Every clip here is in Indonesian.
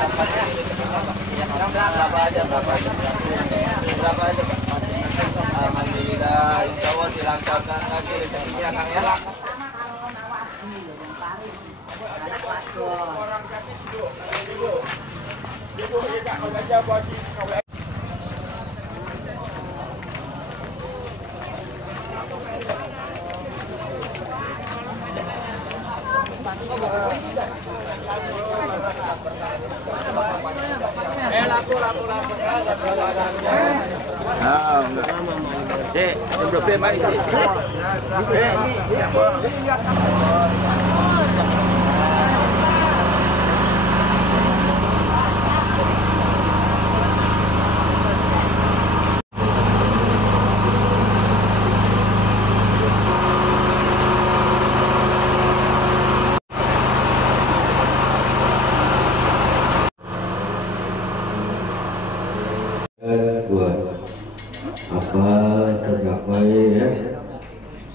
Berapa aja Pak? Alhamdulillah, insya Allah dilancarkan lagi rezekinya Kang ya. Dek, udah bebas ini. Buat apa tercapai ya,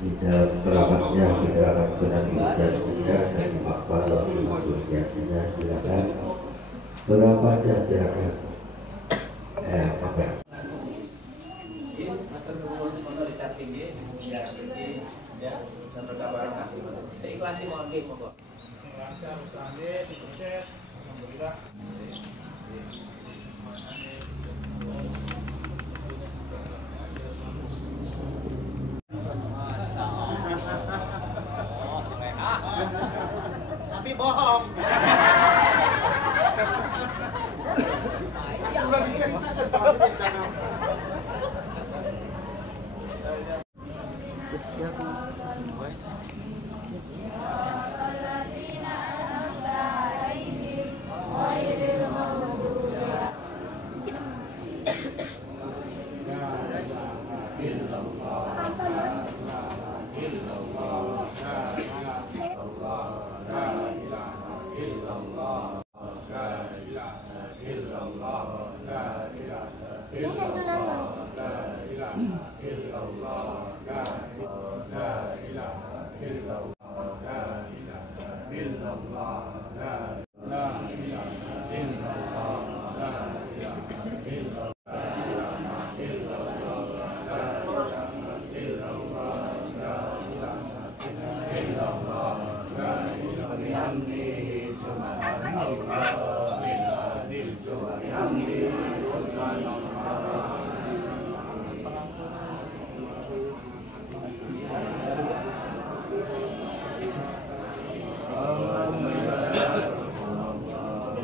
tidak perangkatnya tidak benar dan tidak dan dimakbar asosiasinya silakan berapa aja silakan apa Seikhlasnya mohon nggih monggo. Lancar usahane diproses alhamdulillah. Tapi bohong.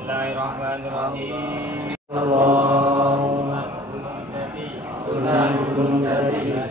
Bismillahirrahmanirrahim. Allahumma Sunankum jadi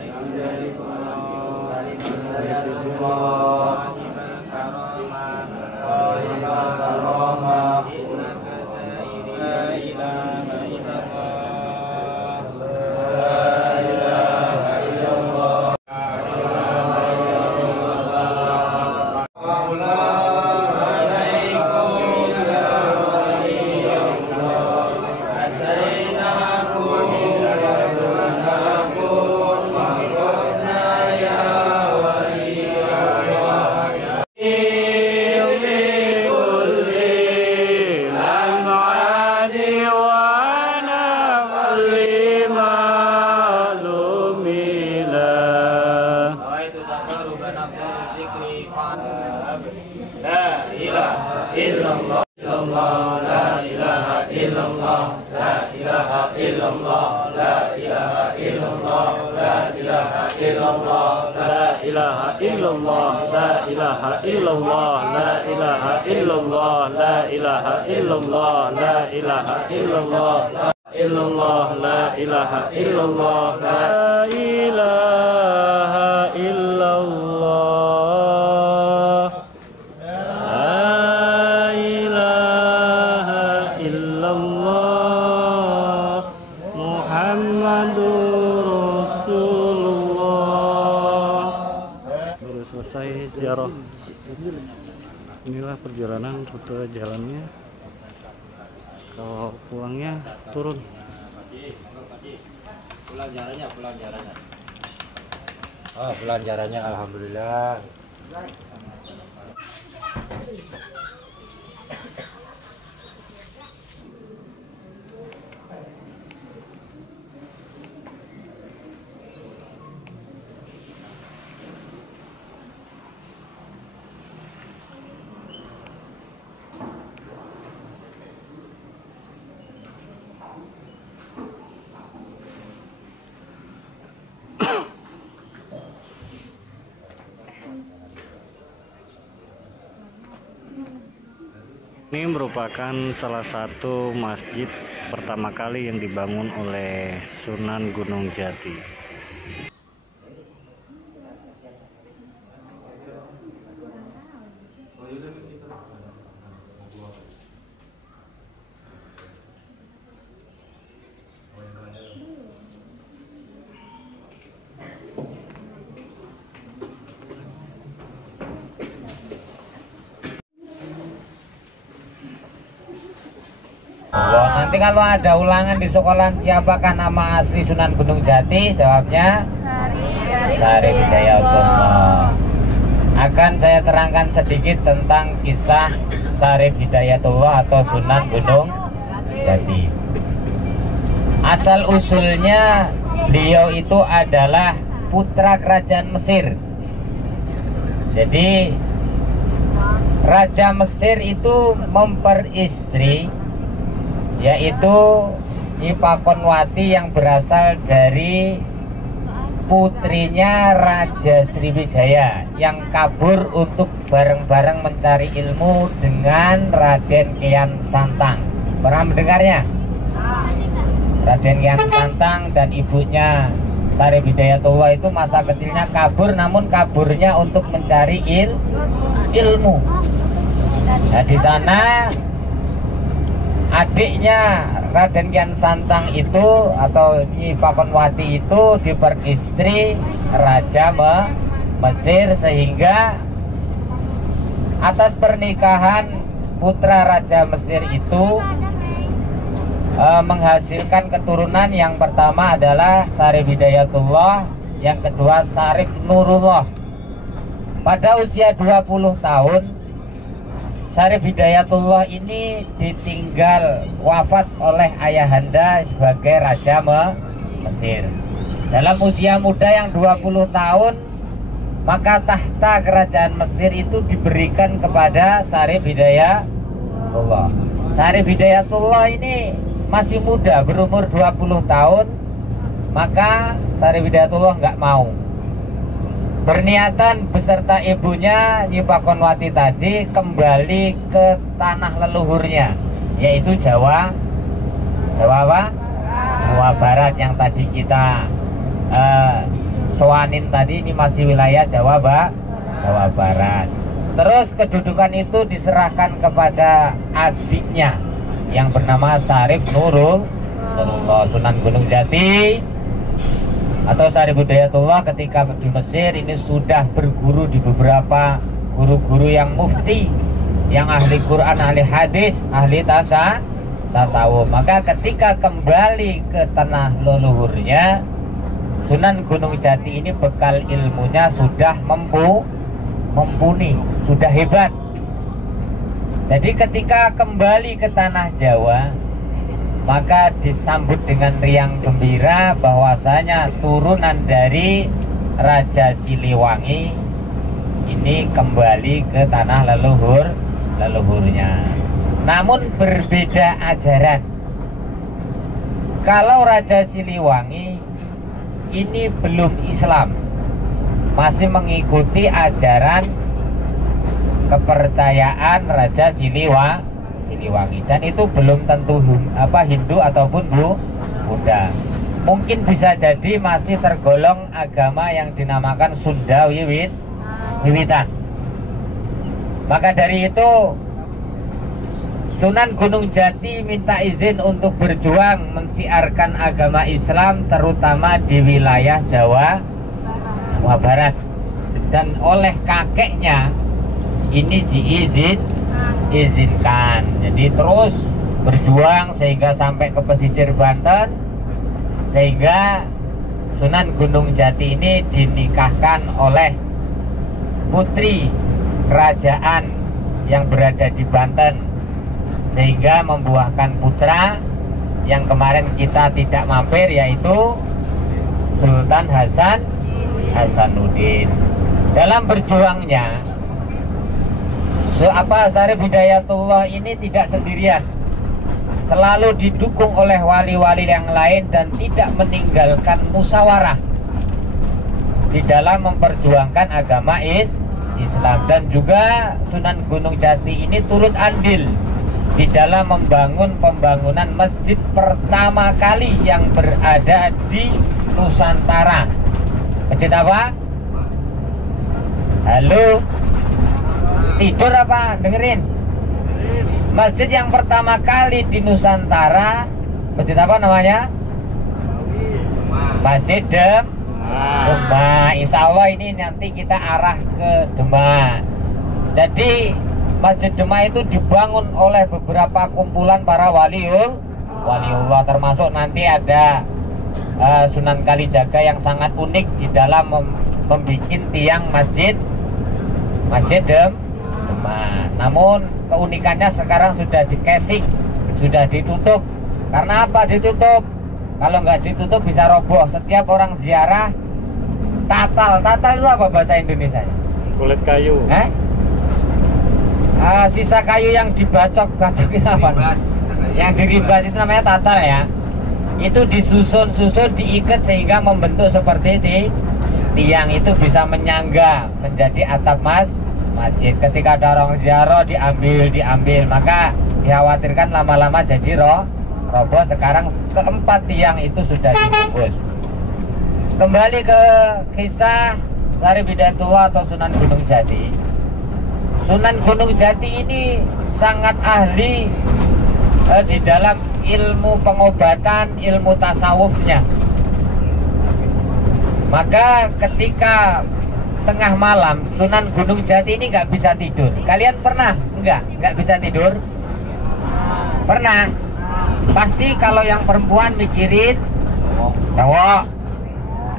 selesai ziarah. Inilah perjalanan rute jalannya. Kalau pulangnya turun. Pulang jalannya. Oh, pulang jalannya alhamdulillah. Ini merupakan salah satu masjid pertama kali yang dibangun oleh Sunan Gunung Jati. Nanti kalau ada ulangan di sekolah siapakah nama asli Sunan Gunung Jati? Jawabnya Syarif Hidayatullah. Akan saya terangkan sedikit tentang kisah Syarif Hidayatullah atau Sunan Gunung Jati. Asal usulnya beliau itu adalah putra kerajaan Mesir. Jadi Raja Mesir itu memperistri, yaitu Nyipakonwati yang berasal dari putrinya Raja Sriwijaya yang kabur untuk bareng-bareng mencari ilmu dengan Raden Kian Santang. Pernah mendengarnya? Raden Kian Santang dan ibunya Syarif Hidayatullah itu masa kecilnya kabur, namun kaburnya untuk mencari ilmu. Nah, di sana adiknya Raden Kian Santang itu atau Nyipakonwati itu diperistri Raja Mesir, sehingga atas pernikahan putra Raja Mesir itu menghasilkan keturunan. Yang pertama adalah Syarif Hidayatullah, yang kedua Syarif Nurullah. Pada usia 20 tahun Syarif Hidayatullah ini ditinggal wafat oleh ayahanda sebagai Raja Mesir. Dalam usia muda yang 20 tahun, maka tahta kerajaan Mesir itu diberikan kepada Syarif Hidayatullah. Syarif Hidayatullah ini masih muda, berumur 20 tahun, maka Syarif Hidayatullah nggak mau. Berniatan beserta ibunya Nyipakonwati tadi kembali ke tanah leluhurnya, yaitu Jawa apa? Jawa Barat yang tadi kita soanin tadi, ini masih wilayah Jawa Barat. Terus kedudukan itu diserahkan kepada adiknya yang bernama Syarif Nurullah. Sunan Gunung Jati atau Syarif Hidayatullah ketika di Mesir ini sudah berguru di beberapa guru-guru yang mufti, yang ahli Quran, ahli hadis, ahli tasawuf. Maka ketika kembali ke tanah leluhurnya, Sunan Gunung Jati ini bekal ilmunya sudah mumpuni, sudah hebat. Jadi ketika kembali ke tanah Jawa, maka disambut dengan riang gembira bahwasanya turunan dari Raja Siliwangi ini kembali ke tanah leluhurnya. Namun berbeda ajaran. Kalau Raja Siliwangi ini belum Islam, masih mengikuti ajaran kepercayaan Raja Siliwangi, dan itu belum tentu Hindu ataupun Buddha. Mungkin bisa jadi masih tergolong agama yang dinamakan Sunda Wiwitan. Maka dari itu Sunan Gunung Jati minta izin untuk berjuang menciarkan agama Islam, terutama di wilayah Jawa Barat. Dan oleh kakeknya ini diizinkan. Jadi terus berjuang sehingga sampai ke pesisir Banten, sehingga Sunan Gunung Jati ini dinikahkan oleh putri kerajaan yang berada di Banten, sehingga membuahkan putra yang kemarin kita tidak mampir, yaitu Sultan Hasanuddin. Dalam berjuangnya Syarif Hidayatullah ini tidak sendirian, selalu didukung oleh wali-wali yang lain dan tidak meninggalkan musyawarah di dalam memperjuangkan agama Islam. Dan juga Sunan Gunung Jati ini turut andil di dalam membangun pembangunan masjid pertama kali yang berada di Nusantara. Masjid apa? Halo? Tidur apa? Dengerin. Masjid yang pertama kali di Nusantara, masjid apa namanya? Masjid Demak. Insya Allah ini nanti kita arah ke Demak. Jadi Masjid Demak itu dibangun oleh beberapa kumpulan para waliullah, termasuk nanti ada Sunan Kalijaga yang sangat unik di dalam membuat tiang masjid Demak. Namun keunikannya sekarang sudah di-casing, sudah ditutup. Karena apa ditutup? Kalau nggak ditutup bisa roboh. Setiap orang ziarah tatal itu apa bahasa Indonesia? Kulit kayu. Sisa kayu yang dibacok itu apa? Yang dirimbas itu namanya tatal ya. Itu disusun diikat sehingga membentuk seperti tiang, itu bisa menyangga menjadi atap masjid. Ketika ada orang ziarah diambil, maka dikhawatirkan lama-lama jadi roboh. Sekarang keempat tiang itu sudah dibungkus. Kembali ke kisah Syarif Hidayatullah atau Sunan Gunung Jati. Sunan Gunung Jati ini sangat ahli di dalam ilmu pengobatan, ilmu tasawufnya. Maka ketika tengah malam Sunan Gunung Jati ini nggak bisa tidur. Kalian pernah? Nggak bisa tidur? Pernah? Pasti kalau yang perempuan mikirin cowok.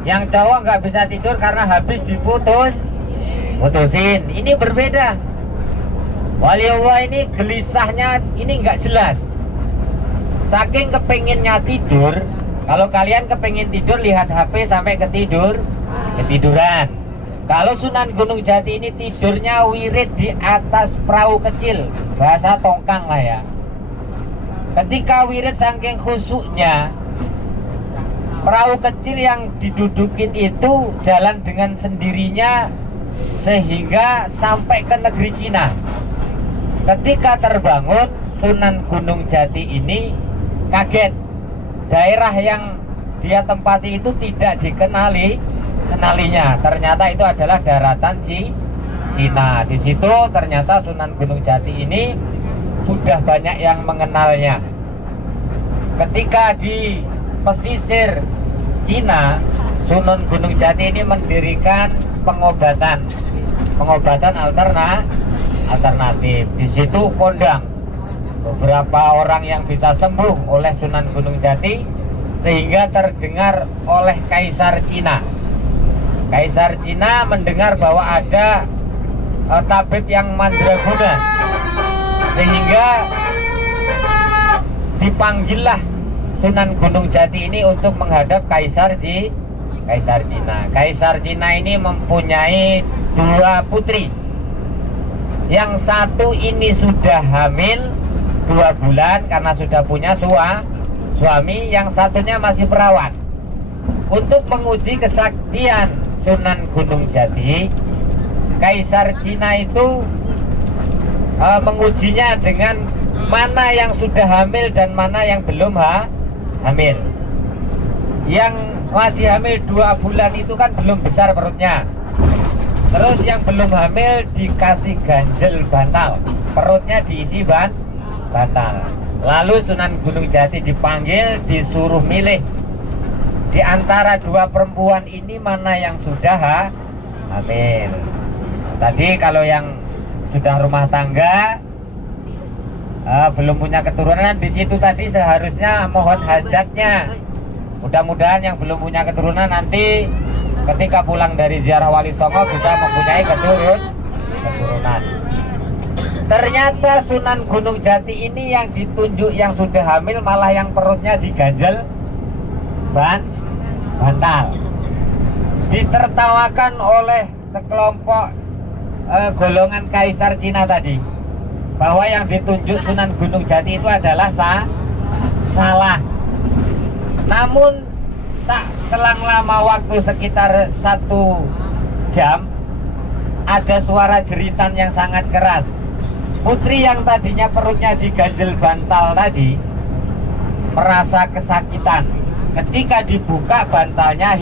Yang cowok nggak bisa tidur karena habis diputusin. Ini berbeda. Waliullah ini gelisahnya ini nggak jelas. Saking kepenginnya tidur. Kalau kalian kepengin tidur, lihat HP sampai ketiduran. Kalau Sunan Gunung Jati ini tidurnya wirid di atas perahu kecil, bahasa tongkang lah ya. Ketika wirid saking khusyuknya, perahu kecil yang didudukin itu jalan dengan sendirinya sehingga sampai ke negeri Cina. Ketika terbangun, Sunan Gunung Jati ini kaget. Daerah yang dia tempati itu tidak dikenalinya. Ternyata itu adalah daratan Cina. Di situ ternyata Sunan Gunung Jati ini sudah banyak yang mengenalnya. Ketika di pesisir Cina, Sunan Gunung Jati ini mendirikan pengobatan alternatif. Di situ kondang beberapa orang yang bisa sembuh oleh Sunan Gunung Jati, sehingga terdengar oleh Kaisar Cina. Kaisar Cina mendengar bahwa ada tabib yang mandraguna, sehingga dipanggillah Sunan Gunung Jati ini untuk menghadap Kaisar Cina. Kaisar Cina ini mempunyai 2 putri. Yang satu ini sudah hamil 2 bulan karena sudah punya suami, yang satunya masih perawan. Untuk menguji kesaktian Sunan Gunung Jati, Kaisar Cina itu mengujinya dengan mana yang sudah hamil dan mana yang belum hamil. Yang masih hamil 2 bulan itu kan belum besar perutnya. Terus yang belum hamil dikasih ganjel bantal, perutnya diisi bantal. Lalu Sunan Gunung Jati dipanggil, disuruh milih di antara 2 perempuan ini mana yang sudah hamil. Tadi kalau yang sudah rumah tangga, belum punya keturunan, di situ tadi seharusnya mohon hajatnya. Mudah-mudahan yang belum punya keturunan nanti ketika pulang dari ziarah Wali Songo bisa mempunyai keturunan. Ternyata Sunan Gunung Jati ini yang ditunjuk yang sudah hamil malah yang perutnya diganjel bantal. Ditertawakan oleh sekelompok golongan Kaisar Cina tadi, bahwa yang ditunjuk Sunan Gunung Jati itu adalah salah. Namun tak selang lama waktu sekitar 1 jam, ada suara jeritan yang sangat keras. Putri yang tadinya perutnya diganjel bantal tadi merasa kesakitan. Ketika dibuka bantalnya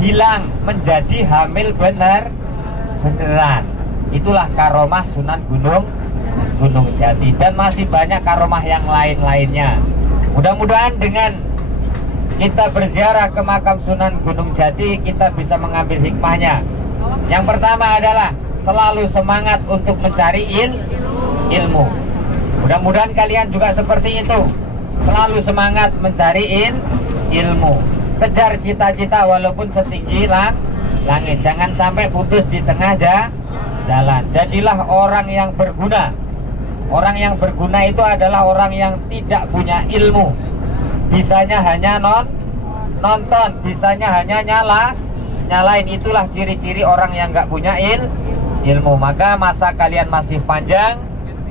hilang, menjadi hamil beneran. Itulah karomah Sunan Gunung Jati, dan masih banyak karomah yang lainnya. Mudah-mudahan dengan kita berziarah ke makam Sunan Gunung Jati, kita bisa mengambil hikmahnya. Yang pertama adalah selalu semangat untuk mencari ilmu. Mudah-mudahan kalian juga seperti itu, selalu semangat mencari ilmu. Kejar cita-cita walaupun setinggi langit. Jangan sampai putus di tengah jalan. Jadilah orang yang berguna. Orang yang berguna itu adalah orang yang tidak punya ilmu. Bisanya hanya nonton, bisanya hanya nyalain. Itulah ciri-ciri orang yang nggak punya ilmu. Maka masa kalian masih panjang,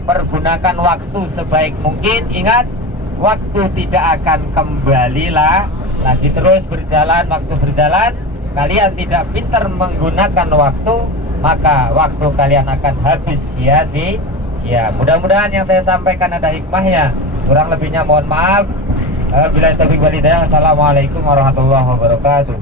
pergunakan waktu sebaik mungkin. Ingat, waktu tidak akan kembali lagi. Terus berjalan, waktu berjalan, kalian tidak pintar menggunakan waktu, maka waktu kalian akan habis sia-sia. Mudah-mudahan yang saya sampaikan ada hikmahnya. Kurang lebihnya mohon maaf. Bila taufiq wal hidayah. Assalamualaikum warahmatullahi wabarakatuh.